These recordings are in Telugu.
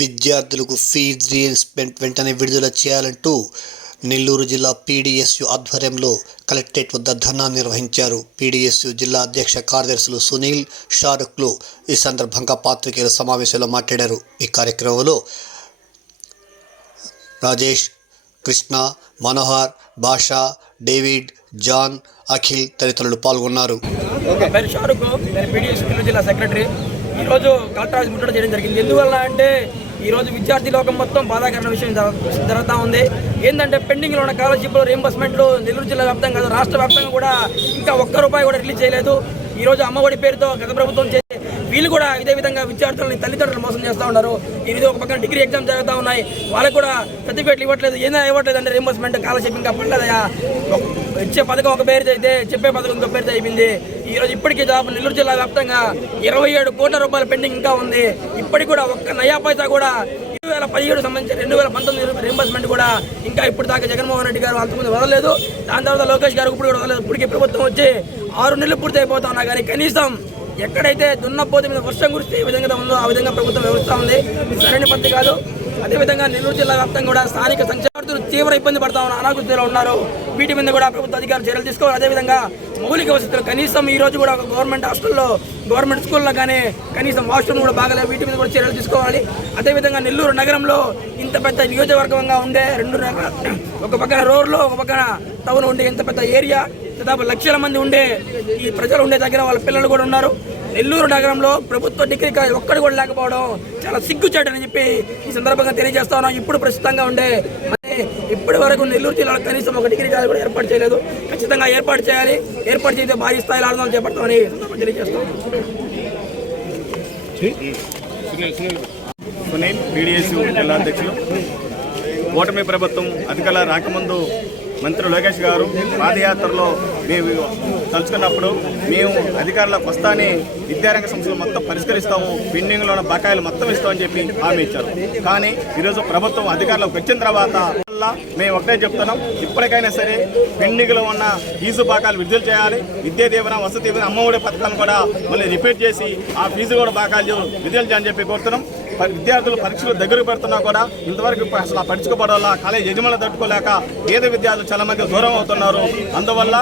విద్యార్థులకు ఫీజు రీఇన్స్పెంట్ వెంటనే విడుదల చేయాలంటూ నెల్లూరు జిల్లా పీడీఎస్యు ఆధ్వర్యంలో కలెక్టరేట్ వద్ద ధర్నా నిర్వహించారు. పీడీఎస్యు జిల్లా అధ్యక్ష కార్యదర్శులు సునీల్ షారుఖ్లు ఈ సందర్భంగా పాత్రికేయుల సమావేశంలో మాట్లాడారు. ఈ కార్యక్రమంలో రాజేష్ కృష్ణ మనోహర్ భాషా డేవిడ్ జాన్ అఖిల్ తదితరులు పాల్గొన్నారు. నా పేరు షారుఖ్ నేను పీడిఎస్ నెల్లూరు జిల్లా సెక్రటరీ. ఈరోజు కలెక్టర్ ఆఫీస్ ముట్టడి చేయడం జరిగింది. ఎందువల్ల అంటే ఈరోజు విద్యార్థి లోకం మొత్తం బాధాకరమైన విషయం జరుగుతూ ఉంది. ఏంటంటే పెండింగ్లో ఉన్న స్కాలర్షిప్లు రీంబర్స్మెంట్లు నెల్లూరు జిల్లా వ్యాప్తంగా కాదు రాష్ట్ర వ్యాప్తంగా కూడా ఇంకా ఒక్క రూపాయి కూడా రిలీజ్ చేయలేదు. ఈరోజు అమ్మఒడి పేరుతో గత ప్రభుత్వం చేసి వీళ్ళు కూడా ఇదే విధంగా విద్యార్థులని తల్లిదండ్రులు మోసం చేస్తూ ఉన్నారు. ఇది ఒక పక్కన డిగ్రీ ఎగ్జామ్ జరుగుతూ ఉన్నాయి. వాళ్ళకి కూడా సర్టిఫికేట్లు ఇవ్వట్లేదు. ఏదైనా ఇవ్వట్లేదు అంటే రీంబర్స్మెంట్ స్కాలర్షిప్ ఇంకా పడలేదయా ఇచ్చే పథకం ఒక పేరుతో అయితే చెప్పే పథకం ఇంకో పేరుతో అయిపోయింది. ఈ రోజు ఇప్పటికీ దాదాపు నెల్లూరు జిల్లా వ్యాప్తంగా ఇరవై ఏడు కోట్ల రూపాయల పెండింగ్ ఇంకా ఉంది. ఇప్పటికి కూడా ఒక్క నయా పైసా కూడా రెండు వేల పదిహేడు సంబంధించి రెండు వేల పంతొమ్మిది రీంబర్స్మెంట్ కూడా ఇంకా ఇప్పుడు దాకా జగన్మోహన్ రెడ్డి గారు అంతకుముందు వదలలేదు. దాని తర్వాత లోకేష్ గారు ఇప్పుడు కూడా వదలలేదు. ఇప్పటికీ ప్రభుత్వం వచ్చి ఆరు నెలలు పూర్తి అయిపోతా ఉన్నా కానీ కనీసం ఎక్కడైతే దున్నపోతు మీద వర్షం కురిస్తే ఏ విధంగా ఉందో ఆ విధంగా ప్రభుత్వం వ్యవస్థ ఉంది. సరైన పద్ధతి కాదు. అదేవిధంగా నెల్లూరు జిల్లా వ్యాప్తంగా కూడా స్థానిక రైతులు తీవ్ర ఇబ్బంది పడతా ఉన్న అనాకృతిలో ఉన్నారు. వీటి మీద కూడా ప్రభుత్వ అధికారులు చర్యలు తీసుకోవాలి. అదేవిధంగా మౌలిక వసతులు కనీసం ఈ రోజు కూడా ఒక గవర్నమెంట్ హాస్టల్లో గవర్నమెంట్ స్కూల్లో కానీ కనీసం వాష్రూమ్ కూడా బాగలేదు వీటి మీద కూడా చర్యలు తీసుకోవాలి. అదేవిధంగా నెల్లూరు నగరంలో ఇంత పెద్ద నియోజకవర్గంగా ఉండే రెండు ఒక పక్కన రోడ్లో ఒక పక్కన టౌన్ ఉండే ఇంత పెద్ద ఏరియా దాదాపు లక్షల మంది ఉండే ఈ ప్రజలు ఉండే దగ్గర వాళ్ళ పిల్లలు కూడా ఉన్నారు. నెల్లూరు నగరంలో ప్రభుత్వ డిగ్రీ కాలేజ్ ఒక్కడు కూడా లేకపోవడం చాలా సిగ్గుచేటని చెప్పి ఈ సందర్భంగా తెలియజేస్తా ఉన్నాం. ఇప్పుడు ప్రస్తుతంగా ఉండే ఇప్పటి వరకు నెల్లూరు జిల్లాలో కనీసం ఒక డిగ్రీ కాలేజ్ కూడా ఏర్పాటు చేయలేదు. ఖచ్చితంగా ఏర్పాటు చేయాలి. ఏర్పాటు చేస్తే భారీ స్థాయిలో ఆందోళన చేపడతామని తెలియజేస్తాం సునీల్ పీడిఎస్ జిల్లా అధ్యక్షులు. కూటమి ప్రభుత్వం అధికారులు రాకముందు మంత్రి లోకేష్ గారు పాదయాత్రలో మేము తలుచుకున్నప్పుడు మేము అధికారులకు వస్తానే విద్యారంగ సమస్యలు మొత్తం పరిష్కరిస్తాము పెండింగ్లో ఉన్న బకాయిలు మొత్తం ఇస్తామని చెప్పి హామీ ఇచ్చారు. కానీ ఈరోజు ప్రభుత్వం అధికారులకు వచ్చిన తర్వాత మేము ఒకటే చెప్తున్నాం ఇప్పటికైనా సరే పెండింగ్లో ఉన్న ఫీజు బకాయిలు విడుదల చేయాలి విద్యా దీవెన వసతి దీవెన అమ్మఒడి పథకాలను కూడా మళ్ళీ రిపీట్ చేసి ఆ ఫీజు కూడా బకాయిలు విడుదల చేయని చెప్పి కోరుతున్నాం. విద్యార్థులు పరీక్షలు దగ్గరకు పెడుతున్నా కూడా ఇంతవరకు అసలు ఆ వల్ల కాలేజ్ యజమానులు తట్టుకోలేక పేద విద్యార్థులు చాలా మంది దూరం అవుతున్నారు. అందువల్ల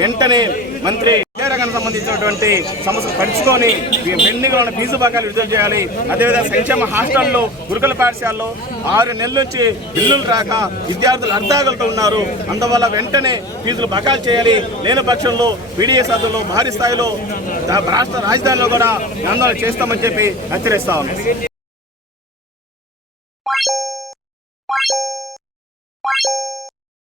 వెంటనే మంత్రి విద్యారంగానికి సంబంధించినటువంటి సమస్యలు పరుచుకొని పెండింగ్లో ఉన్న ఫీజు భాగాలు విడుదల చేయాలి. అదేవిధంగా సంక్షేమ హాస్టల్లో గురుకుల పాఠశాలలో ఆరు నెలల నుంచి బిల్లులు రాక విద్యార్థులు అర్ధాగలతో ఉన్నారు. అందువల్ల వెంటనే ఫీజులు బకాలు చేయాలి. లేని పక్షంలో పీడిఎస్ అదులో భారీ స్థాయిలో రాష్ట్ర రాజధానిలో కూడా ఆందోళన చేస్తామని చెప్పి హెచ్చరిస్తా ఉన్నాం.